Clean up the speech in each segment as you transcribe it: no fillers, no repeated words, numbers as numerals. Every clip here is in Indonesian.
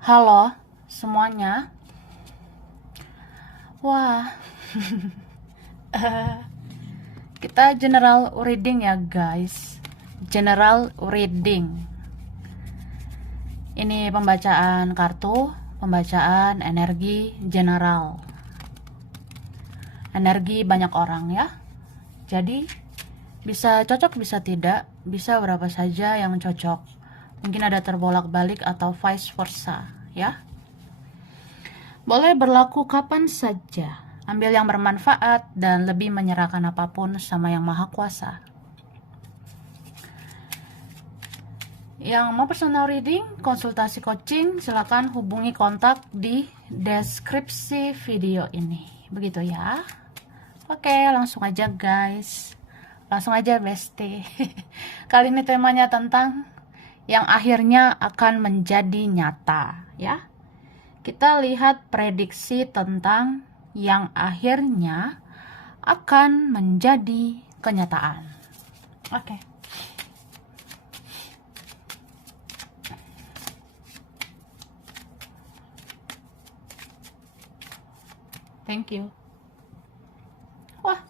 Halo semuanya. Wah, kita general reading ya guys. General reading. Ini pembacaan kartu, pembacaan energi general. Energi banyak orang ya. Jadi bisa cocok, bisa tidak, bisa berapa saja yang cocok. Mungkin ada terbolak-balik atau vice versa ya. Boleh berlaku kapan saja. Ambil yang bermanfaat dan lebih menyerahkan apapun sama Yang Maha Kuasa. Yang mau personal reading, konsultasi coaching, silakan hubungi kontak di deskripsi video ini. Begitu ya. Oke, langsung aja guys. Langsung aja besti. Kali ini temanya tentang yang akhirnya akan menjadi nyata, ya. Kita lihat prediksi tentang yang akhirnya akan menjadi kenyataan. Oke. Thank you. Wah.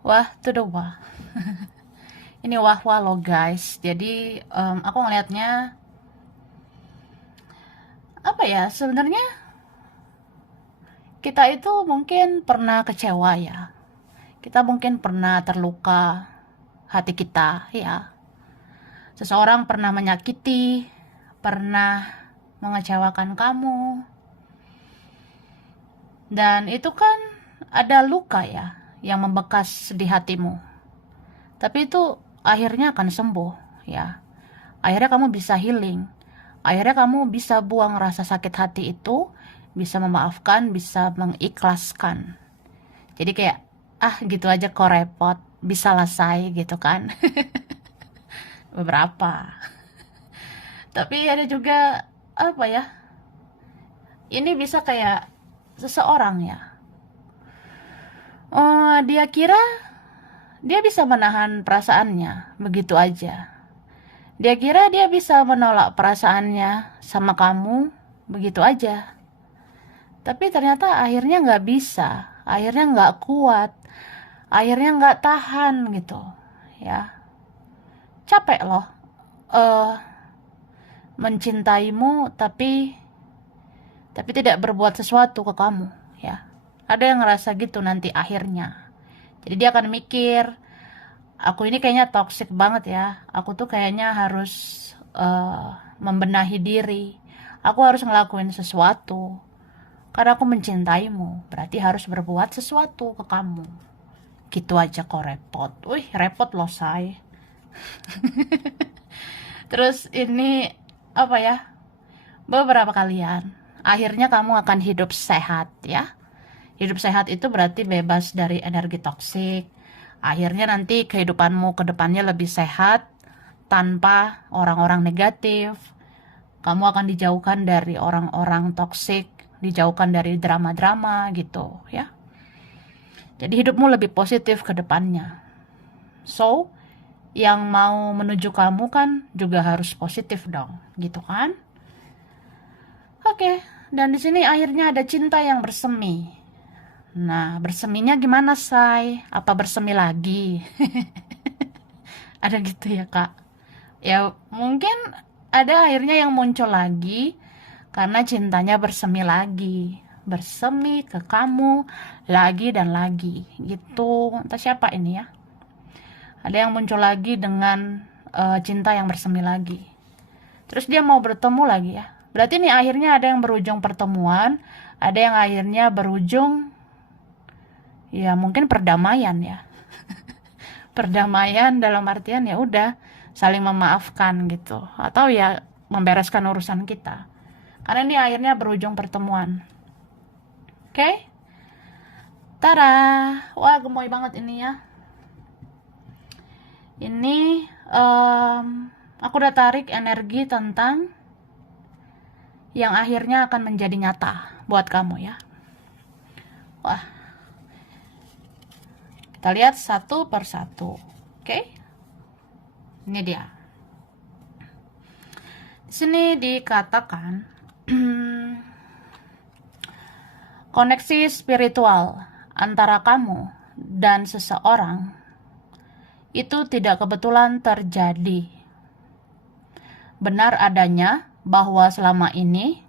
Wah, to the wah. Ini wah-wah loh guys. Jadi aku ngelihatnya apa ya? Sebenarnya kita itu mungkin pernah kecewa ya. Kita mungkin pernah terluka hati kita ya. Seseorang pernah menyakiti, pernah mengecewakan kamu. Dan itu kan ada luka ya yang membekas di hatimu. Tapi itu akhirnya akan sembuh ya. Akhirnya kamu bisa healing. Akhirnya kamu bisa buang rasa sakit hati itu, bisa memaafkan, bisa mengikhlaskan. Jadi kayak gitu aja kok repot, bisa selesai gitu kan. Beberapa. Tapi ada juga apa ya? Ini bisa kayak seseorang ya. Oh, dia kira dia bisa menahan perasaannya begitu aja. Dia kira dia bisa menolak perasaannya sama kamu begitu aja. Tapi ternyata akhirnya nggak bisa, akhirnya nggak kuat, akhirnya nggak tahan gitu, ya. Capek loh, eh mencintaimu tapi tidak berbuat sesuatu ke kamu, ya. Ada yang ngerasa gitu nanti akhirnya. Jadi dia akan mikir, aku ini kayaknya toxic banget ya. Aku tuh kayaknya harus membenahi diri. Aku harus ngelakuin sesuatu. Karena aku mencintaimu, berarti harus berbuat sesuatu ke kamu. Gitu aja kok repot. Wih, repot loh, say. Terus ini apa ya? Beberapa kalian, akhirnya kamu akan hidup sehat ya. Hidup sehat itu berarti bebas dari energi toksik. Akhirnya nanti kehidupanmu ke depannya lebih sehat tanpa orang-orang negatif. Kamu akan dijauhkan dari orang-orang toksik, dijauhkan dari drama-drama gitu ya. Jadi hidupmu lebih positif ke depannya. So, yang mau menuju kamu kan juga harus positif dong, gitu kan? Oke, dan di sini akhirnya ada cinta yang bersemi. Nah, berseminya gimana, say? Apa bersemi lagi? Ada gitu ya, Kak? Ya, mungkin ada akhirnya yang muncul lagi karena cintanya bersemi lagi. Bersemi ke kamu lagi dan lagi. Gitu. Entah siapa ini ya. Ada yang muncul lagi dengan cinta yang bersemi lagi. Terus dia mau bertemu lagi ya. Berarti nih akhirnya ada yang berujung pertemuan, ada yang akhirnya berujung ya mungkin perdamaian ya. Perdamaian dalam artian ya udah saling memaafkan gitu atau ya membereskan urusan kita. Karena ini akhirnya berujung pertemuan. Oke? Okay? Tada. Wah, gemoy banget ini ya. Ini aku udah tarik energi tentang yang akhirnya akan menjadi nyata buat kamu ya. Wah, kita lihat satu per satu. Oke? Ini dia. Di sini dikatakan koneksi spiritual antara kamu dan seseorang itu tidak kebetulan terjadi. Benar adanya bahwa selama ini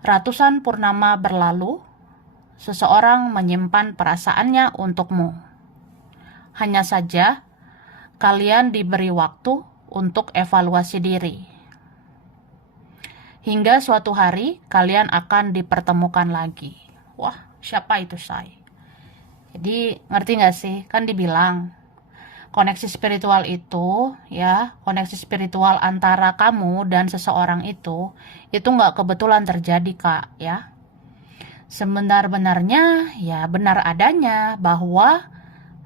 ratusan purnama berlalu, seseorang menyimpan perasaannya untukmu. Hanya saja kalian diberi waktu untuk evaluasi diri. Hingga suatu hari kalian akan dipertemukan lagi. Wah, siapa itu Say? Jadi ngerti gak sih? Kan dibilang koneksi spiritual itu, ya, koneksi spiritual antara kamu dan seseorang itu gak kebetulan terjadi, Kak, ya. Sebenar-benarnya, ya benar adanya bahwa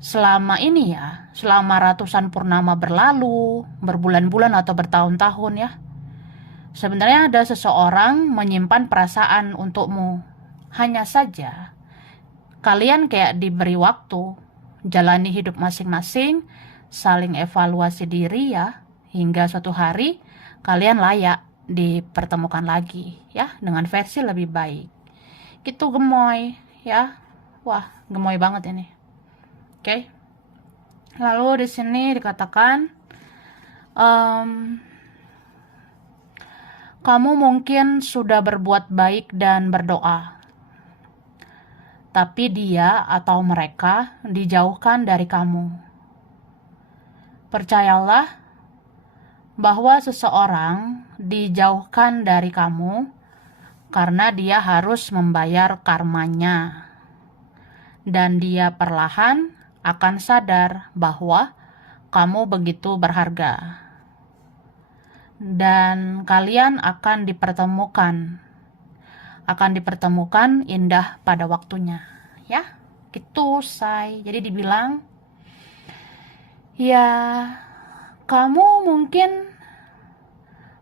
selama ini ya, selama ratusan purnama berlalu, berbulan-bulan atau bertahun-tahun ya, sebenarnya ada seseorang menyimpan perasaan untukmu. Hanya saja, kalian kayak diberi waktu, jalani hidup masing-masing, saling evaluasi diri ya, hingga suatu hari kalian layak dipertemukan lagi ya, dengan versi lebih baik. Gitu gemoy ya. Wah, gemoy banget ini. Oke. Lalu di sini dikatakan kamu mungkin sudah berbuat baik dan berdoa, tapi dia atau mereka dijauhkan dari kamu. Percayalah bahwa seseorang dijauhkan dari kamu karena dia harus membayar karmanya. Dan dia perlahan akan sadar bahwa kamu begitu berharga. Dan kalian akan dipertemukan. Akan dipertemukan indah pada waktunya. Ya, gitu Say. Jadi dibilang, ya kamu mungkin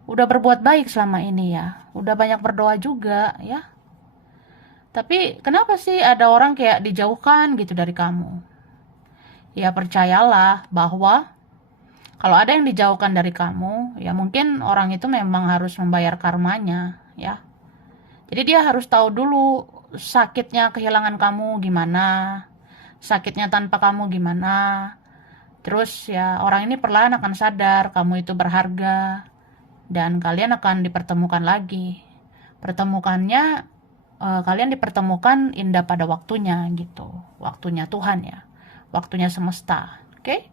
udah berbuat baik selama ini ya, udah banyak berdoa juga ya, tapi kenapa sih ada orang kayak dijauhkan gitu dari kamu? Ya percayalah bahwa kalau ada yang dijauhkan dari kamu, ya mungkin orang itu memang harus membayar karmanya ya. Jadi dia harus tahu dulu sakitnya kehilangan kamu gimana, sakitnya tanpa kamu gimana. Terus ya orang ini perlahan akan sadar kamu itu berharga, dan kalian akan dipertemukan lagi. Pertemukannya kalian dipertemukan indah pada waktunya gitu. Waktunya Tuhan ya. Waktunya semesta. Oke?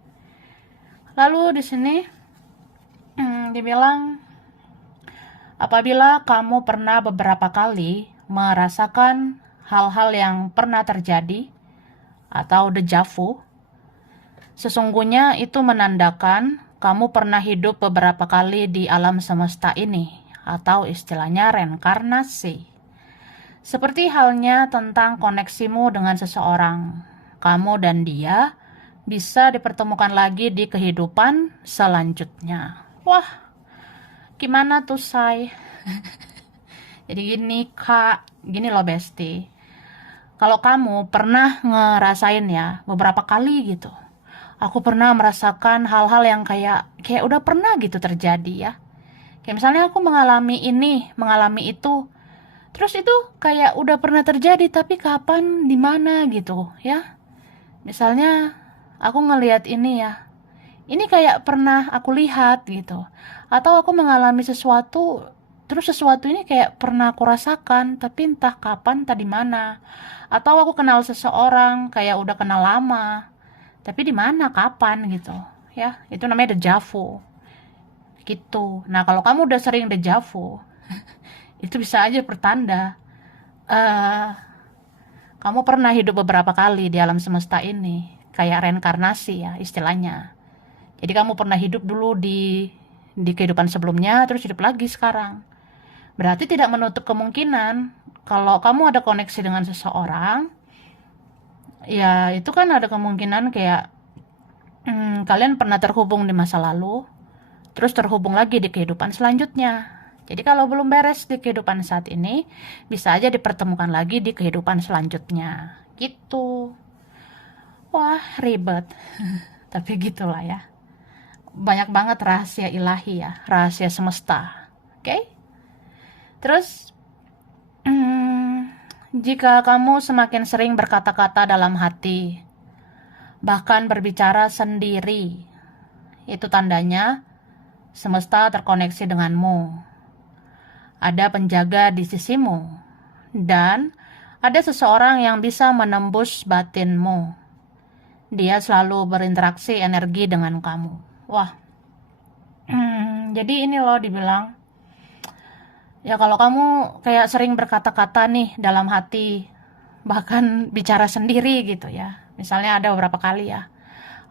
Lalu di sini dibilang apabila kamu pernah beberapa kali merasakan hal-hal yang pernah terjadi atau deja vu, sesungguhnya itu menandakan kamu pernah hidup beberapa kali di alam semesta ini, atau istilahnya reinkarnasi. Seperti halnya tentang koneksimu dengan seseorang, kamu dan dia bisa dipertemukan lagi di kehidupan selanjutnya. Wah, gimana tuh Say? Jadi gini Kak, gini loh Besti. Kalau kamu pernah ngerasain ya beberapa kali gitu, aku pernah merasakan hal-hal yang kayak udah pernah gitu terjadi ya. Kayak misalnya aku mengalami ini, mengalami itu. Terus itu kayak udah pernah terjadi tapi kapan, di mana gitu ya. Misalnya aku ngelihat ini ya. Ini kayak pernah aku lihat gitu. Atau aku mengalami sesuatu, terus sesuatu ini kayak pernah aku rasakan tapi entah kapan, entah di mana. Atau aku kenal seseorang kayak udah kenal lama, tapi di mana, kapan gitu ya. Itu namanya deja vu gitu. Nah kalau kamu udah sering deja vu itu bisa aja pertanda kamu pernah hidup beberapa kali di alam semesta ini, kayak reinkarnasi ya istilahnya. Jadi kamu pernah hidup dulu di kehidupan sebelumnya, terus hidup lagi sekarang. Berarti tidak menutup kemungkinan kalau kamu ada koneksi dengan seseorang, ya itu kan ada kemungkinan kayak kalian pernah terhubung di masa lalu, terus terhubung lagi di kehidupan selanjutnya. Jadi kalau belum beres di kehidupan saat ini, bisa aja dipertemukan lagi di kehidupan selanjutnya. Gitu. Wah, ribet. Tapi gitulah ya. banyak banget rahasia ilahi ya, rahasia semesta. Oke? Terus, jika kamu semakin sering berkata-kata dalam hati, bahkan berbicara sendiri, itu tandanya semesta terkoneksi denganmu. Ada penjaga di sisimu, dan ada seseorang yang bisa menembus batinmu. Dia selalu berinteraksi energi dengan kamu. Wah, jadi ini loh dibilang, ya kalau kamu kayak sering berkata-kata nih dalam hati, bahkan bicara sendiri gitu ya. Misalnya ada beberapa kali ya.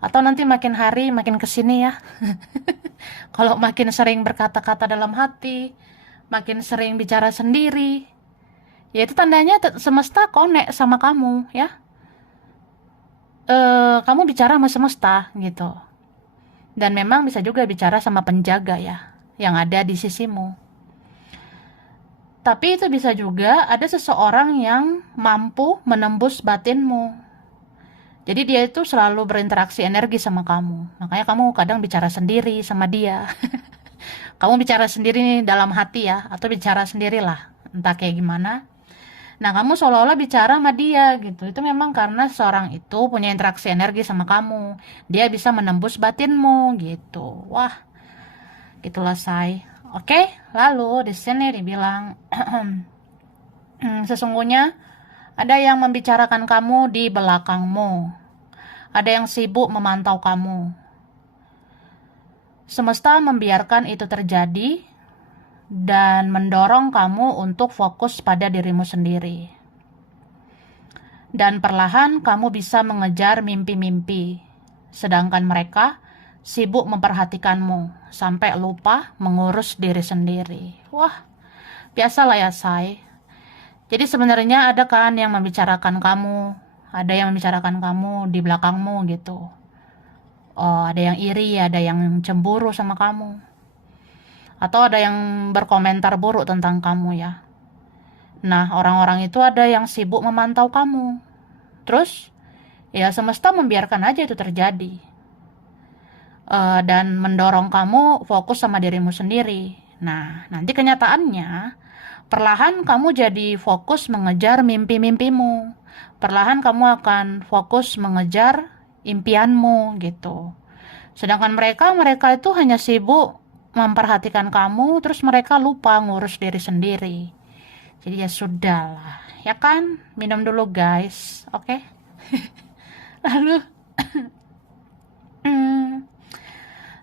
Atau nanti makin hari makin kesini ya. Kalau makin sering berkata-kata dalam hati, makin sering bicara sendiri, ya itu tandanya semesta connect sama kamu ya. Kamu bicara sama semesta gitu. Dan memang bisa juga bicara sama penjaga ya, yang ada di sisimu. Tapi itu bisa juga ada seseorang yang mampu menembus batinmu. Jadi dia itu selalu berinteraksi energi sama kamu. Makanya kamu kadang bicara sendiri sama dia. Kamu bicara sendiri nih dalam hati ya, atau bicara sendirilah, entah kayak gimana. Nah, kamu seolah-olah bicara sama dia gitu. Itu memang karena seorang itu punya interaksi energi sama kamu. Dia bisa menembus batinmu gitu. Wah, gitulah say. Oke, lalu di sini dibilang sesungguhnya ada yang membicarakan kamu di belakangmu. Ada yang sibuk memantau kamu. Semesta membiarkan itu terjadi dan mendorong kamu untuk fokus pada dirimu sendiri. Dan perlahan kamu bisa mengejar mimpi-mimpi, sedangkan mereka sibuk memperhatikanmu sampai lupa mengurus diri sendiri. Wah, biasalah ya say. Jadi sebenarnya ada kan yang membicarakan kamu, ada yang membicarakan kamu di belakangmu gitu. Oh, ada yang iri, ada yang cemburu sama kamu. Atau ada yang berkomentar buruk tentang kamu ya. Nah, orang-orang itu ada yang sibuk memantau kamu. Terus, ya semesta membiarkan aja itu terjadi. Dan mendorong kamu fokus sama dirimu sendiri. Nah, nanti kenyataannya, perlahan kamu jadi fokus mengejar mimpi-mimpimu. Perlahan kamu akan fokus mengejar impianmu gitu. Sedangkan mereka itu hanya sibuk memperhatikan kamu, terus mereka lupa ngurus diri sendiri. Jadi ya sudah lah, ya kan? Minum dulu guys, oke? Lalu,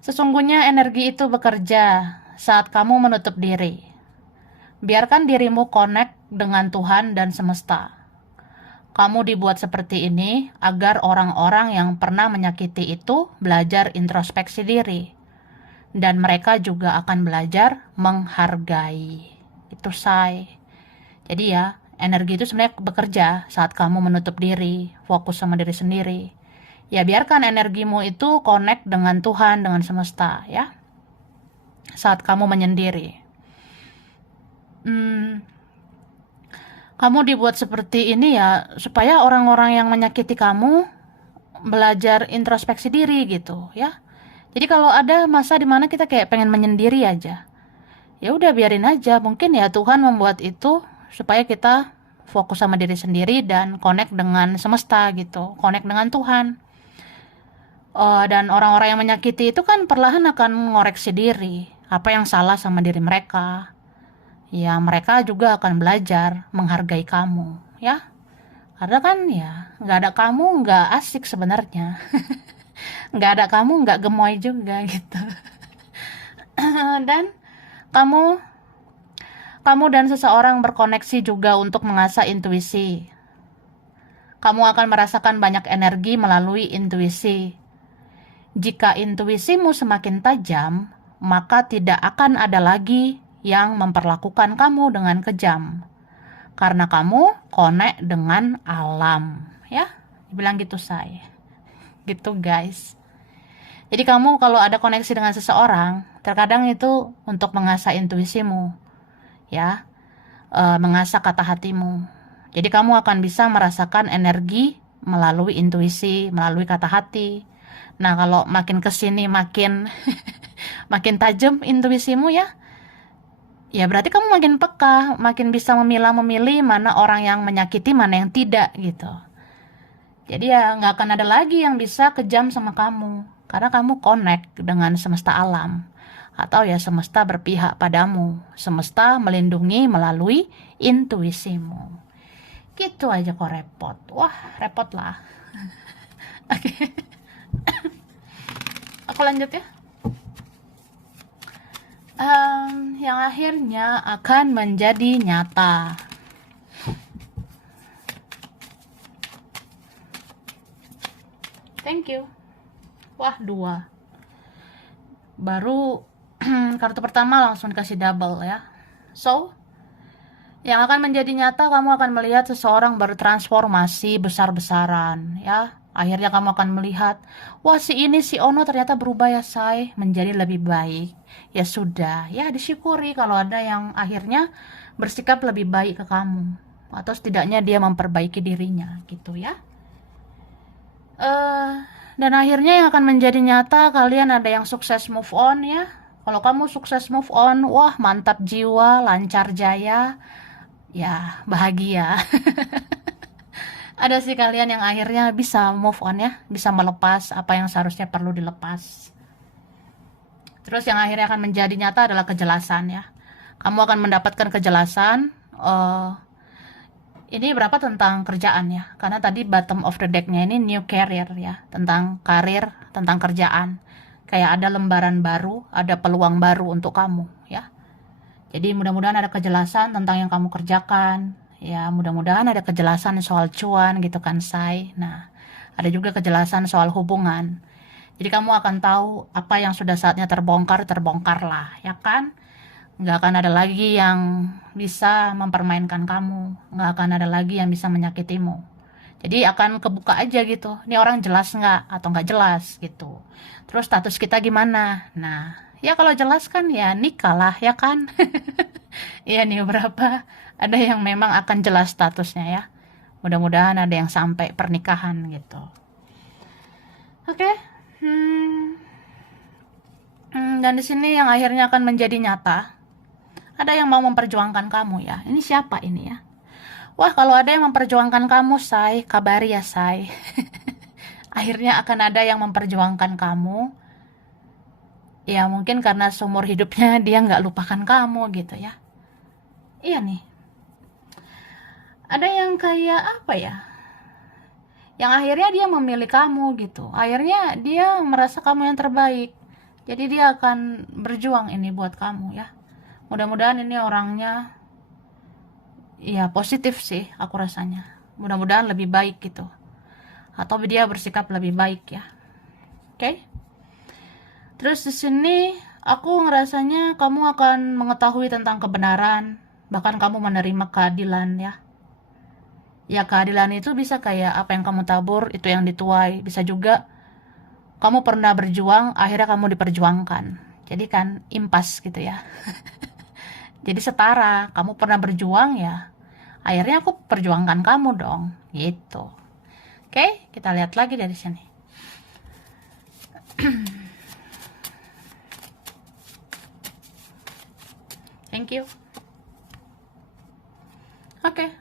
sesungguhnya energi itu bekerja saat kamu menutup diri. Biarkan dirimu connect dengan Tuhan dan semesta. Kamu dibuat seperti ini agar orang-orang yang pernah menyakiti itu belajar introspeksi diri. Dan mereka juga akan belajar menghargai. Itu say. Jadi ya, energi itu sebenarnya bekerja saat kamu menutup diri, fokus sama diri sendiri. Ya biarkan energimu itu connect dengan Tuhan, dengan semesta ya. Saat kamu menyendiri. Kamu dibuat seperti ini ya, supaya orang-orang yang menyakiti kamu belajar introspeksi diri gitu ya. Jadi kalau ada masa dimana kita kayak pengen menyendiri aja, ya udah biarin aja. Mungkin ya Tuhan membuat itu supaya kita fokus sama diri sendiri dan connect dengan semesta gitu, connect dengan Tuhan. Dan orang-orang yang menyakiti itu kan perlahan akan mengoreksi diri, apa yang salah sama diri mereka. Ya mereka juga akan belajar menghargai kamu, ya. Karena kan ya nggak ada kamu nggak asik sebenarnya, nggak ada kamu nggak gemoy juga gitu. Dan kamu dan seseorang berkoneksi juga untuk mengasah intuisi. Kamu akan merasakan banyak energi melalui intuisi. Jika intuisimu semakin tajam, maka tidak akan ada lagi yang memperlakukan kamu dengan kejam. Karena kamu connect dengan alam, ya. Dibilang gitu saya. Gitu guys. Jadi kamu kalau ada koneksi dengan seseorang, terkadang itu untuk mengasah intuisimu, ya. Mengasah kata hatimu. Jadi kamu akan bisa merasakan energi melalui intuisi, melalui kata hati. Nah, kalau makin kesini makin makin tajam intuisimu ya, ya berarti kamu makin peka, makin bisa memilih mana orang yang menyakiti, mana yang tidak gitu. Jadi ya nggak akan ada lagi yang bisa kejam sama kamu, karena kamu connect dengan semesta alam. Atau ya semesta berpihak padamu, semesta melindungi melalui intuisimu. Gitu aja kok repot. Wah, repot lah. Oke, aku lanjut ya. Yang akhirnya akan menjadi nyata. Thank you. Wah, 2. Baru kartu pertama langsung dikasih double ya. So, yang akan menjadi nyata, kamu akan melihat seseorang bertransformasi besar-besaran ya. Akhirnya kamu akan melihat, wah si ini si Ono ternyata berubah ya say, menjadi lebih baik. Ya sudah, ya disyukuri kalau ada yang akhirnya bersikap lebih baik ke kamu. Atau setidaknya dia memperbaiki dirinya gitu ya. Dan akhirnya yang akan menjadi nyata, kalian ada yang sukses move on ya. Kalau kamu sukses move on, wah mantap jiwa, lancar jaya, ya bahagia. Ada sih kalian yang akhirnya bisa move on ya, bisa melepas apa yang seharusnya perlu dilepas. Terus yang akhirnya akan menjadi nyata adalah kejelasan ya. Kamu akan mendapatkan kejelasan, ini berapa tentang kerjaan ya, karena tadi bottom of the deck-nya ini new career ya, tentang karir, tentang kerjaan. Kayak ada lembaran baru, ada peluang baru untuk kamu ya. Jadi mudah-mudahan ada kejelasan tentang yang kamu kerjakan ya, mudah-mudahan ada kejelasan soal cuan gitu kan say. Nah, ada juga kejelasan soal hubungan. Jadi kamu akan tahu apa yang sudah saatnya terbongkar, terbongkar lah ya kan. Nggak akan ada lagi yang bisa mempermainkan kamu, nggak akan ada lagi yang bisa menyakitimu. Jadi akan kebuka aja gitu, ini orang jelas nggak atau nggak jelas gitu. Terus status kita gimana? Nah, ya kalau jelas kan ya nikah lah ya kan. Iya nih berapa, ada yang memang akan jelas statusnya ya. Mudah-mudahan ada yang sampai pernikahan gitu. Oke. Dan di sini yang akhirnya akan menjadi nyata, ada yang mau memperjuangkan kamu ya. Ini siapa ini ya? Wah, kalau ada yang memperjuangkan kamu, say, kabari ya, say. Akhirnya akan ada yang memperjuangkan kamu. Ya, mungkin karena seumur hidupnya dia nggak lupakan kamu gitu ya. Iya nih. Ada yang kayak apa ya? Yang akhirnya dia memilih kamu gitu. Akhirnya dia merasa kamu yang terbaik. Jadi dia akan berjuang ini buat kamu ya. Mudah-mudahan ini orangnya ya positif sih aku rasanya. Mudah-mudahan lebih baik gitu. Atau dia bersikap lebih baik ya. Oke? Terus di sini aku ngerasanya kamu akan mengetahui tentang kebenaran, bahkan kamu menerima keadilan ya. Ya keadilan itu bisa kayak apa yang kamu tabur itu yang dituai, bisa juga kamu pernah berjuang, akhirnya kamu diperjuangkan. Jadi kan impas gitu ya. Jadi setara, kamu pernah berjuang ya, akhirnya aku perjuangkan kamu dong, gitu. Oke, kita lihat lagi dari sini. Thank you. Oke.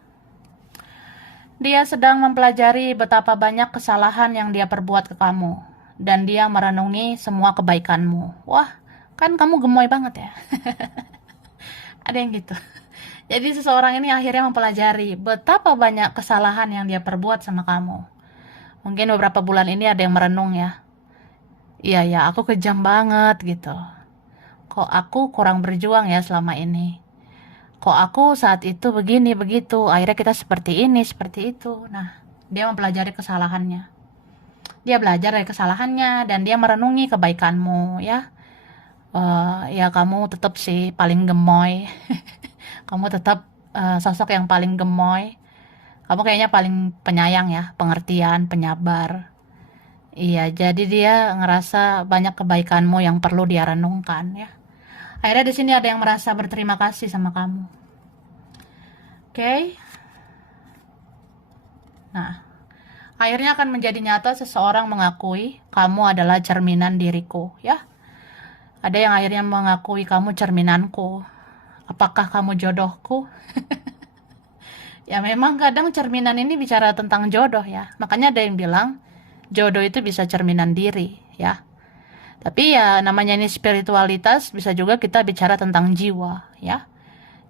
Dia sedang mempelajari betapa banyak kesalahan yang dia perbuat ke kamu, dan dia merenungi semua kebaikanmu. Wah, kan kamu gemoy banget ya. Ada yang gitu. Jadi seseorang ini akhirnya mempelajari betapa banyak kesalahan yang dia perbuat sama kamu. Mungkin beberapa bulan ini ada yang merenung ya. Iya ya, aku kejam banget gitu. Kok aku kurang berjuang ya selama ini. Kok aku saat itu begini begitu. Akhirnya kita seperti ini, seperti itu. Nah, dia mempelajari kesalahannya. Dia belajar dari kesalahannya dan dia merenungi kebaikanmu ya. Ya kamu tetap sih paling gemoy. Kamu tetap sosok yang paling gemoy. Kamu kayaknya paling penyayang ya, pengertian, penyabar. Iya, jadi dia ngerasa banyak kebaikanmu yang perlu dia renungkan ya. Akhirnya di sini ada yang merasa berterima kasih sama kamu. Oke. Nah, Akhirnya akan menjadi nyata seseorang mengakui kamu adalah cerminan diriku, ya. Ada yang akhirnya mengakui kamu cerminanku. Apakah kamu jodohku? Ya memang kadang cerminan ini bicara tentang jodoh ya. Makanya ada yang bilang jodoh itu bisa cerminan diri ya. Tapi ya namanya ini spiritualitas, bisa juga kita bicara tentang jiwa ya.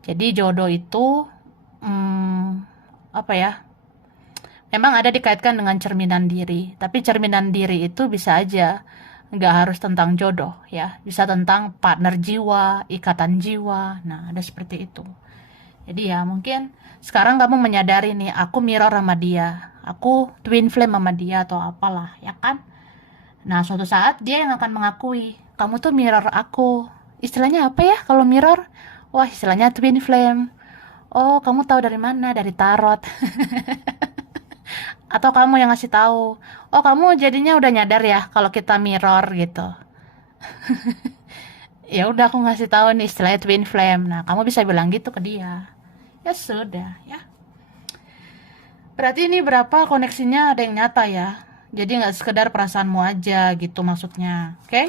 Jadi jodoh itu apa ya? Memang ada dikaitkan dengan cerminan diri. Tapi cerminan diri itu bisa aja nggak harus tentang jodoh ya. Bisa tentang partner jiwa, ikatan jiwa. Nah ada seperti itu. Jadi ya mungkin sekarang kamu menyadari nih, aku mirror sama dia, aku twin flame sama dia atau apalah, ya kan? Nah suatu saat dia yang akan mengakui, kamu tuh mirror aku. Istilahnya apa ya kalau mirror? Wah istilahnya twin flame. Oh kamu tahu dari mana? Dari tarot. Atau kamu yang ngasih tahu. Oh kamu jadinya udah nyadar ya kalau kita mirror gitu. Ya udah aku ngasih tahu nih istilahnya twin flame. Nah kamu bisa bilang gitu ke dia. Ya sudah ya. Berarti ini berapa koneksinya ada yang nyata ya. Jadi nggak sekedar perasaanmu aja gitu maksudnya. Oke? Okay?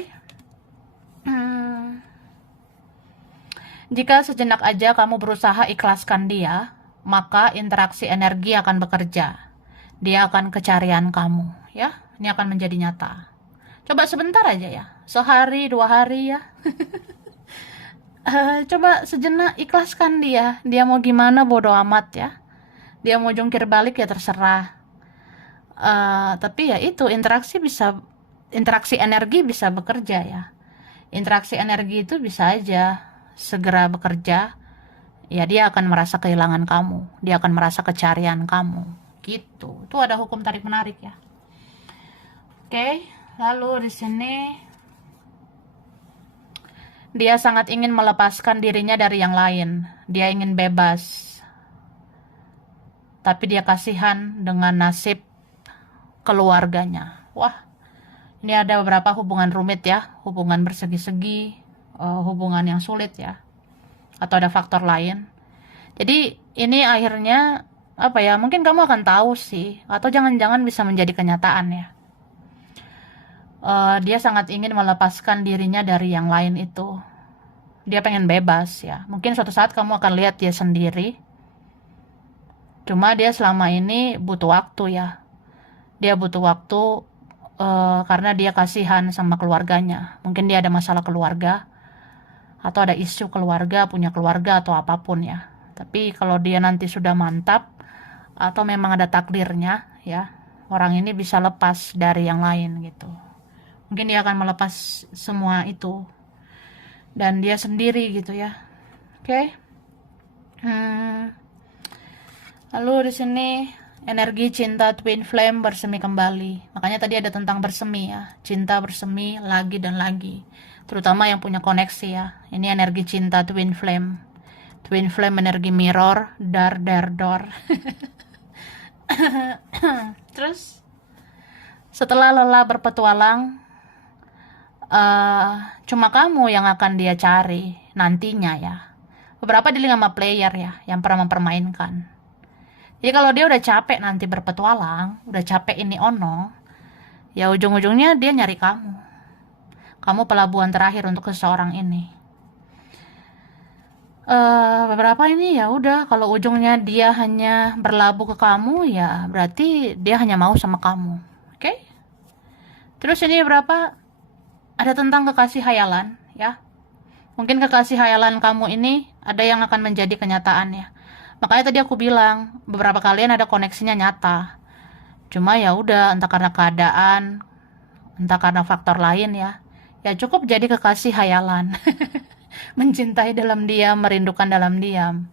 Jika sejenak aja kamu berusaha ikhlaskan dia, maka interaksi energi akan bekerja. Dia akan kecarian kamu, ya. Ini akan menjadi nyata. Coba sebentar aja ya. Sehari, 2 hari ya. Coba sejenak ikhlaskan dia. Dia mau gimana bodo amat ya. Dia mau jungkir balik ya terserah. Tapi ya itu interaksi energi bisa bekerja ya. Interaksi energi itu bisa aja segera bekerja, ya dia akan merasa kehilangan kamu, dia akan merasa kecarian kamu, gitu. Itu ada hukum tarik menarik ya. Oke, lalu di sini dia sangat ingin melepaskan dirinya dari yang lain, dia ingin bebas, tapi dia kasihan dengan nasib keluarganya. Wah, ini ada beberapa hubungan rumit ya, hubungan bersegi-segi, hubungan yang sulit ya, atau ada faktor lain. Jadi ini akhirnya apa ya, mungkin kamu akan tahu sih, atau jangan-jangan bisa menjadi kenyataan ya. Dia sangat ingin melepaskan dirinya dari yang lain itu. Dia pengen bebas ya. Mungkin suatu saat kamu akan lihat dia sendiri. Cuma dia selama ini butuh waktu ya. Dia butuh waktu karena dia kasihan sama keluarganya. Mungkin dia ada masalah keluarga, atau ada isu keluarga, punya keluarga atau apapun ya. Tapi kalau dia nanti sudah mantap, atau memang ada takdirnya ya, orang ini bisa lepas dari yang lain gitu. Mungkin dia akan melepas semua itu dan dia sendiri gitu ya. Oke. Lalu di sini energi cinta twin flame bersemi kembali. Makanya tadi ada tentang bersemi ya. Cinta bersemi lagi dan lagi. Terutama yang punya koneksi ya. Ini energi cinta twin flame. Twin flame energi mirror, dar dar dor. Terus setelah lelah berpetualang, cuma kamu yang akan dia cari nantinya ya. Beberapa dealing sama player ya, yang pernah mempermainkan. Jadi kalau dia udah capek nanti berpetualang, udah capek ini ono, ya ujung-ujungnya dia nyari kamu. Kamu pelabuhan terakhir untuk seseorang ini. Beberapa ini ya udah, kalau ujungnya dia hanya berlabuh ke kamu, ya berarti dia hanya mau sama kamu. Oke? Terus ini berapa? Ada tentang kekasih hayalan ya. Mungkin kekasih hayalan kamu ini ada yang akan menjadi kenyataan ya. Makanya tadi aku bilang beberapa kalian ada koneksinya nyata. Cuma ya udah, entah karena keadaan, entah karena faktor lain ya. Ya cukup jadi kekasih hayalan. Mencintai dalam diam, merindukan dalam diam.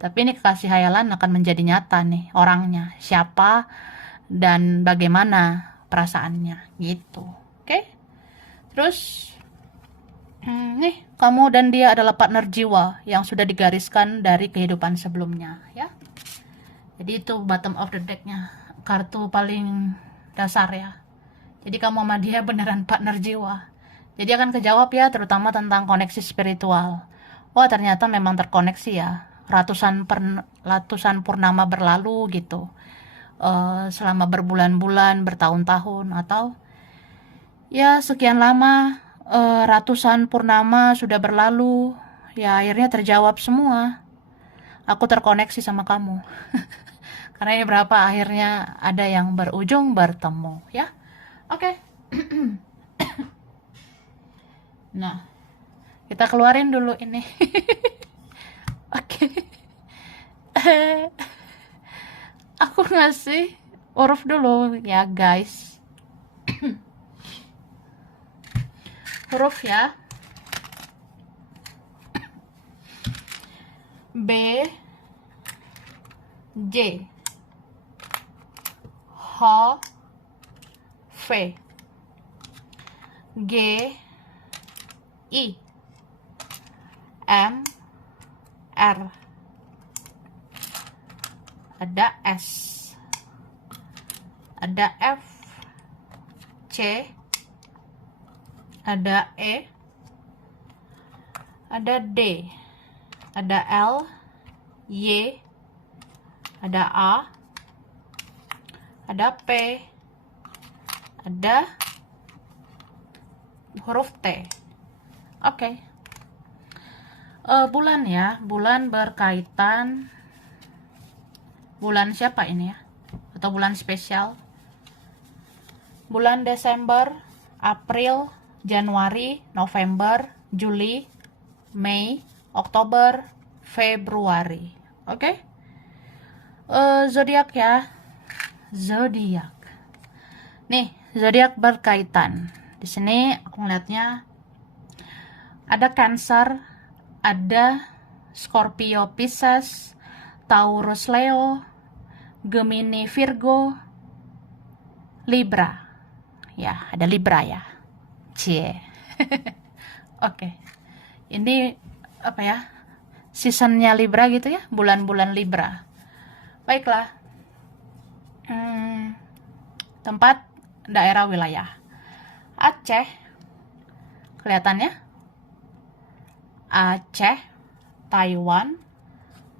Tapi ini kekasih hayalan akan menjadi nyata nih orangnya, siapa dan bagaimana perasaannya gitu. Oke? Terus nih, kamu dan dia adalah partner jiwa yang sudah digariskan dari kehidupan sebelumnya ya. Jadi itu bottom of the deck-nya, kartu paling dasar ya. Jadi kamu sama dia beneran partner jiwa. Jadi akan kejawab ya, terutama tentang koneksi spiritual. Wah ternyata memang terkoneksi ya. Ratusan purnama berlalu gitu. selama berbulan-bulan, bertahun-tahun, atau ya sekian lama, ratusan purnama sudah berlalu, ya akhirnya terjawab semua. Aku terkoneksi sama kamu. Karena ini berapa akhirnya ada yang berujung bertemu, ya. Oke. Nah, kita keluarin dulu ini. Oke. Aku ngasih huruf dulu ya, guys. Huruf ya. B, J, H, V, G, I, M, R, ada S, ada F, C, ada E, ada D, ada L, Y, ada A, ada P, ada huruf T. Oke. Bulan ya, bulan berkaitan, bulan siapa ini ya? Atau bulan spesial? Bulan Desember, April, Januari, November, Juli, Mei, Oktober, Februari. Oke? Zodiak ya. Zodiak. Nih, zodiak berkaitan. Di sini aku ngeliatnya ada Cancer, ada Scorpio Pisces, Taurus Leo, Gemini Virgo, Libra. Ya, ada Libra ya. Cie. Oke. Ini apa ya? Seasonnya Libra gitu ya, bulan-bulan Libra. Baiklah. Tempat, daerah, wilayah. Aceh. Kelihatannya? Aceh, Taiwan,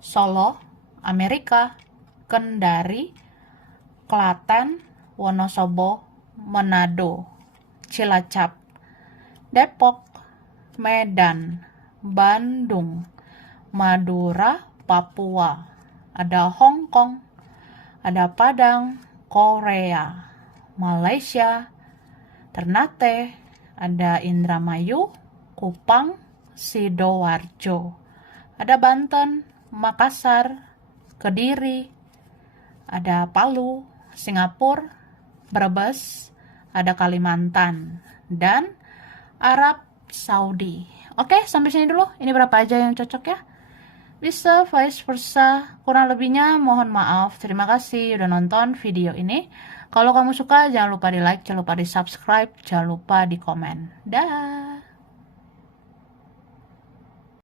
Solo, Amerika, Kendari, Klaten, Wonosobo, Manado, Cilacap, Depok, Medan, Bandung, Madura, Papua, ada Hong Kong, ada Padang, Korea, Malaysia, Ternate, ada Indramayu, Kupang, Sidoarjo, ada Banten, Makassar, Kediri, ada Palu, Singapura, Brebes, ada Kalimantan, dan Arab Saudi. Oke, sampai sini dulu. Ini berapa aja yang cocok ya? Bisa vice versa. Kurang lebihnya mohon maaf. Terima kasih udah nonton video ini. Kalau kamu suka, jangan lupa di like, jangan lupa di subscribe, jangan lupa di komen. Dah.